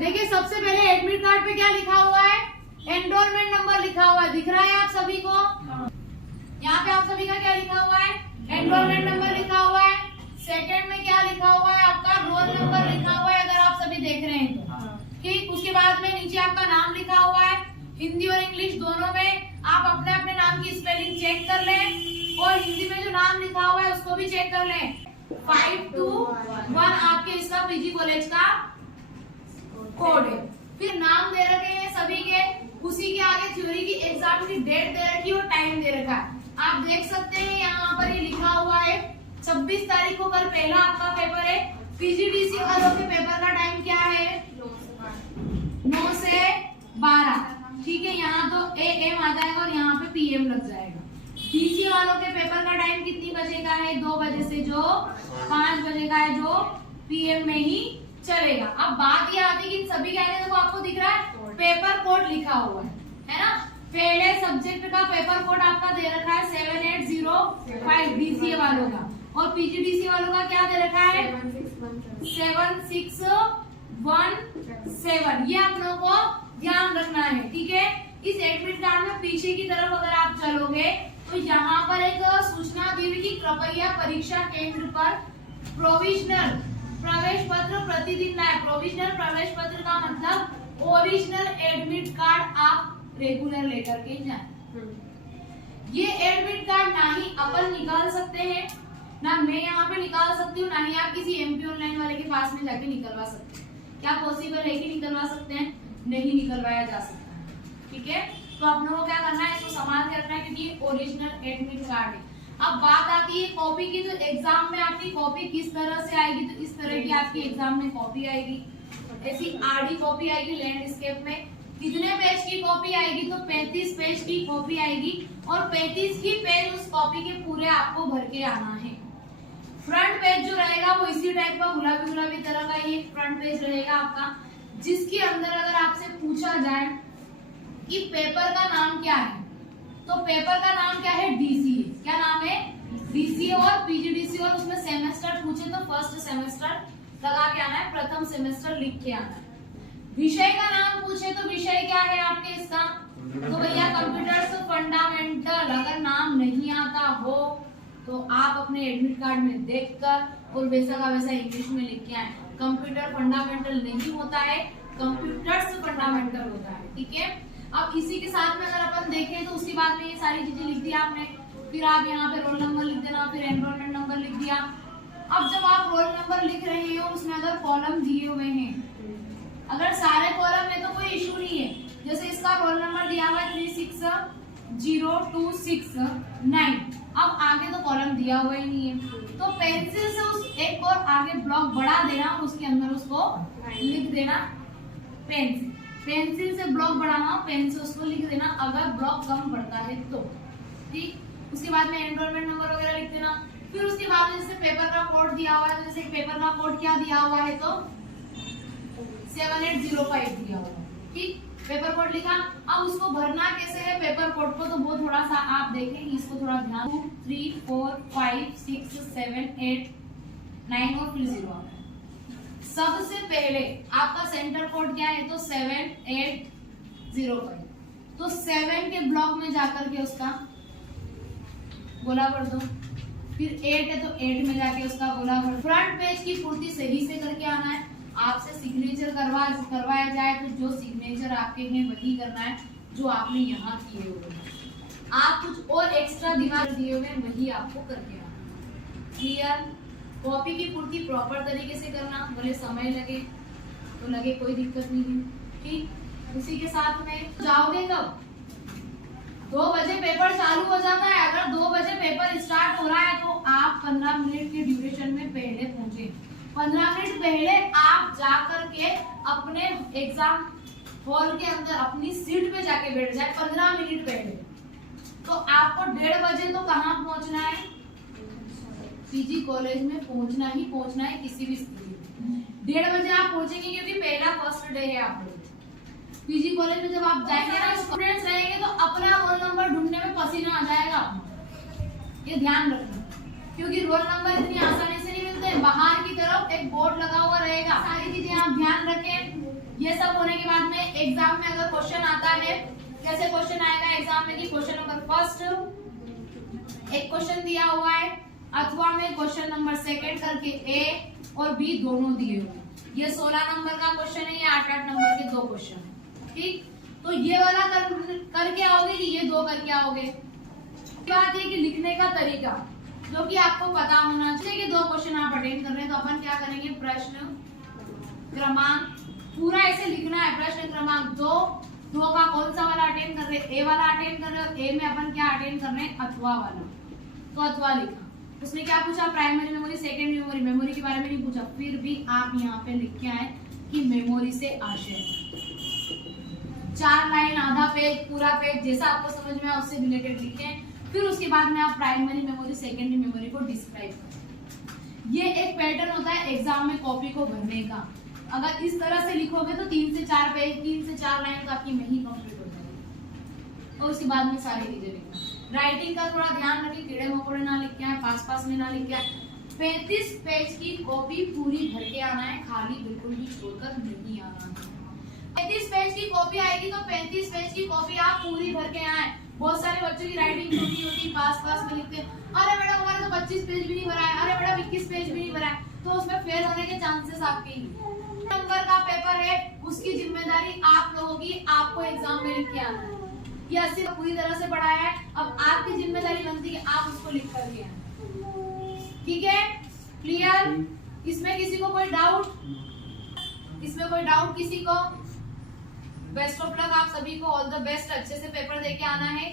देखिए सबसे पहले एडमिट कार्ड पे क्या लिखा हुआ है, एनरोलमेंट नंबर लिखा हुआ है, दिख रहा है आप सभी को। यहाँ पे आप सभी का क्या लिखा हुआ है, एनरोलमेंट नंबर लिखा हुआ है। सेकंड में क्या लिखा हुआ है, आपका रोल नंबर लिखा हुआ है, अगर आप सभी देख रहे हैं तो ठीक। उसके बाद में नीचे आपका नाम लिखा हुआ है, हिंदी और इंग्लिश दोनों में आप अपने अपने नाम की स्पेलिंग चेक कर लें, और हिंदी में जो नाम लिखा हुआ है उसको भी चेक कर लें। 521 आपके इसका पीजी कॉलेज का कोड है। फिर नाम दे रखे हैं सभी के, उसी के आगे थ्योरी की एग्जाम की डेट दे रखी है और टाइम दे रखा है। आप देख सकते हैं यहाँ पर ये लिखा हुआ है 26 तारीख को कल पहला आपका पेपर है। पीजीडीसी वालों के पेपर का टाइम क्या है, 9 से 12, ठीक है। यहाँ तो AM आ जाएगा और यहाँ पे PM लग जाएगा। डीसी वालों के पेपर का टाइम कितनी बजे का है, 2 बजे से जो 5 बजे का है, जो PM में ही चलेगा। अब बात ये आती है कि सभी क्या है, देखो आपको दिख रहा है पेपर कोड लिखा हुआ है ना। पहले सब्जेक्ट का पेपर कोड आपका दे रखा है 7805 डीसीए वालों का, और पीजीडीसी वालों का क्या दे रखा है 7617। ये आप लोगों को ध्यान रखना है, ठीक है। इस एडमिट कार्ड में पीछे की तरफ अगर आप चलोगे तो यहाँ पर एक सूचना दी हुई कि कृपया परीक्षा केंद्र पर प्रोविजनल प्रवेश पत्र प्रतिदिन लाए। प्रोविजनल प्रवेश पत्र का मतलब ओरिजिनल एडमिट कार्ड आप रेगुलर लेकर के जाएं। ये एडमिट कार्ड ना ही अपन निकाल सकते हैं, ना मैं यहाँ पे निकाल सकती हूँ, ना ही आप किसी MP ऑनलाइन वाले के पास में जाके निकलवा सकते हैं। क्या पॉसिबल है कि निकलवा सकते हैं? नहीं निकलवाया जा सकता है, ठीक है। तो आप लोगों को क्या करना है, इसको संभाल के रखना है क्योंकि ये ओरिजिनल एडमिट कार्ड है। अब बात आती है कॉपी की, तो एग्जाम में आपकी कॉपी किस तरह से आएगी, तो इस तरह की आपकी एग्जाम में कॉपी आएगी। ऐसी आड़ी कॉपी आएगी लैंडस्केप में। कितने पेज की कॉपी आएगी, तो 35 पेज की कॉपी आएगी, और 35 ही पेज उस कॉपी के पूरे आपको भर के आना है। फ्रंट पेज जो रहेगा वो इसी टाइप का गुलाबी गुलाबी तरह का ये फ्रंट पेज रहेगा आपका, जिसके अंदर अगर आपसे पूछा जाए कि पेपर का नाम क्या है, तो पेपर का नाम क्या है, DCA। क्या नाम है, DCA और PGDC, और उसमें सेमेस्टर पूछे तो फर्स्ट सेमेस्टर लगा के आना है, प्रथम सेमेस्टर लिख के आना है। विषय का नाम पूछे तो विषय क्या है आपके इसका, तो भैया कंप्यूटर्स फंडामेंटल। अगर नाम नहीं आता हो तो आप अपने एडमिट कार्ड में देखकर और वैसा का वैसा इंग्लिश में लिख के आए। कंप्यूटर फंडामेंटल नहीं होता है, कंप्यूटर्स फंडामेंटल होता है, ठीक है। अब इसी के साथ में अगर अपन देखें तो उसके बाद में ये सारी चीजें लिख दी आपने, फिर आप यहाँ पे रोल नंबर लिख देना, फिर एनरोलमेंट नंबर लिख दिया। अब जब आप रोल नंबर लिख रहे हैं और उसमें अगर कॉलम दिए हुए हैं, अगर सारे कॉलम में तो कोई इशू नहीं है। जैसे इसका रोल नंबर दिया हुआ है 360269, अब आगे तो कॉलम दिया हुआ ही नहीं है, तो पेंसिल से उस एक और आगे ब्लॉक बढ़ा देना और उसके अंदर उसको लिख देना पेंसिल से ब्लॉक बढ़ाना, पेन से उसको लिख देना अगर ब्लॉक कम पड़ता है तो, ठीक। उसके बाद में एनरोलमेंट नंबर वगैरह लिख देना। फिर उसके बाद जैसे पेपर का कोड दिया हुआ है, जैसे पेपर का कोड क्या दिया हुआ है, तो 7805 दिया हुआ है, ठीक। पेपर कोड लिखा। अब उसको भरना कैसे है पेपर कोड को, तो वो थोड़ा सा आप देखें, इसको थोड़ा ध्यान। 2 3 4 5 6 7 8 9 और फिर 0। सबसे पहले आपका सेंटर कोड क्या है, तो 7805। तो 7 के ब्लॉक में जाकर के उसका गोला भर दो, फिर 8 है तो 8 में जाके उसका गोला भर। फ्रंट पेज की पूर्ति सही से करके आना है। आपसे सिग्नेचर करवाया जाए तो जो सिग्नेचर आपके हैं वही करना है जो आपने यहाँ किए हुए हैं। आप कुछ और एक्स्ट्रा दिमाग दिए हुए हैं वही आपको करके आना। क्लियर। कॉपी की पूर्ति प्रॉपर तरीके से करना, भले समय लगे तो लगे, कोई दिक्कत नहीं है, ठीक। उसी के साथ में जाओगे कब, 2 बजे पेपर चालू हो जाता है। अगर 2 बजे पेपर स्टार्ट हो रहा है तो आप 15 मिनट के ड्यूरेशन में पहले पहुंचे। 15 मिनट पहले आप जाकर के अपने एग्जाम हॉल के अंदर अपनी सीट पे जाके बैठ जाए 15 मिनट पहले। तो आपको 1:30 बजे तो कहाँ पहुंचना है, पीजी कॉलेज में पहुंचना ही पहुंचना है किसी भी स्थिति में। 1:30 बजे आप पहुंचेंगे क्योंकि पहला फर्स्ट डे है आप लोग पीजी कॉलेज में। जब आप जाएंगे ना, स्टूडेंट्स रहेंगे तो अपना रोल नंबर ढूंढने में पसीना आ जाएगा, ये ध्यान रखना। क्योंकि रोल नंबर इतनी आसानी से नहीं मिलते। बाहर की तरफ एक बोर्ड लगा हुआ रहेगा, सारी चीजें आप ध्यान रखें। ये सब होने के बाद में एग्जाम में अगर क्वेश्चन आता है, कैसे क्वेश्चन आएगा एग्जाम में कि क्वेश्चन नंबर फर्स्ट एक क्वेश्चन दिया हुआ है अथवा में क्वेश्चन नंबर सेकंड करके ए और बी दोनों दिए हुए हैं। ये 16 नंबर का क्वेश्चन है, ये 8-8 नंबर के दो क्वेश्चन है। ठीक, तो ये वाला करके आओगे कि ये दो करके आओगे। बात है कि लिखने का तरीका जो कि आपको पता होना चाहिए कि दो क्वेश्चन आप अटेंड कर रहे हैं, तो अपन क्या करेंगे, प्रश्न क्रमांक पूरा ऐसे लिखना है। प्रश्न क्रमांक 2 का कौन सा वाला अटेंड कर रहे हैं, ए वाला अटेंड कर रहे हो, ए में अपन क्या अटेंड कर रहे हैं, अथवा वाला, तो अथवा लिखा। उसने क्या पूछा, primary memory, secondary memory, memory के बारे में नहीं पूछा, फिर भी आप यहाँ पे लिख के आए कि मेमोरी से आशय 4 लाइन, आधा पेज, पूरा पेज, जैसा आपको समझ में आए उससे रिलेटेड लिखें। फिर उसके बाद में आप प्राइमरी मेमोरी, सेकेंडरी मेमोरी को डिस्क्राइब करें। ये एक पैटर्न होता है एग्जाम में कॉपी को भरने का। अगर इस तरह से लिखोगे तो 3 से 4 पेज, 3 से 4 लाइन तो आपकी नहीं कंप्लीट हो जाएगी। और उसके बाद में सारी चीजें लिखना। राइटिंग का थोड़ा ध्यान रखिए, कीड़े मकोड़े ना लिख के आए, पास में ना लिख के आए। 35 पेज की कॉपी पूरी भर के आना है, खाली बिल्कुल भी छोड़कर नहीं आना है। 35 पेज की कॉपी आएगी तो 35 पेज की कॉपी आप पूरी भर के आए। बहुत सारे बच्चों की राइटिंग छोटी होती है, पास में लिखते हैं, अरे मैडम हमारा तो 25 पेज भी नहीं भरा है, अरे मैडम 21 पेज भी नहीं भरा है, तो उसमें फेल होने के चांसेस आपके ही। नंबर का पेपर है, उसकी जिम्मेदारी आप लोगों की, आपको एग्जाम में लिख के आना है। ये 80 पूरी तरह से पढ़ाया है, अब आपकी जिम्मेदारी बनती है कि आप उसको लिख कर के आए। ठीक है, क्लियर? इसमें किसी को कोई डाउट? इसमें कोई डाउट किसी को? बेस्ट ऑफ लक आप सभी को, ऑल द बेस्ट, अच्छे से पेपर देके आना है।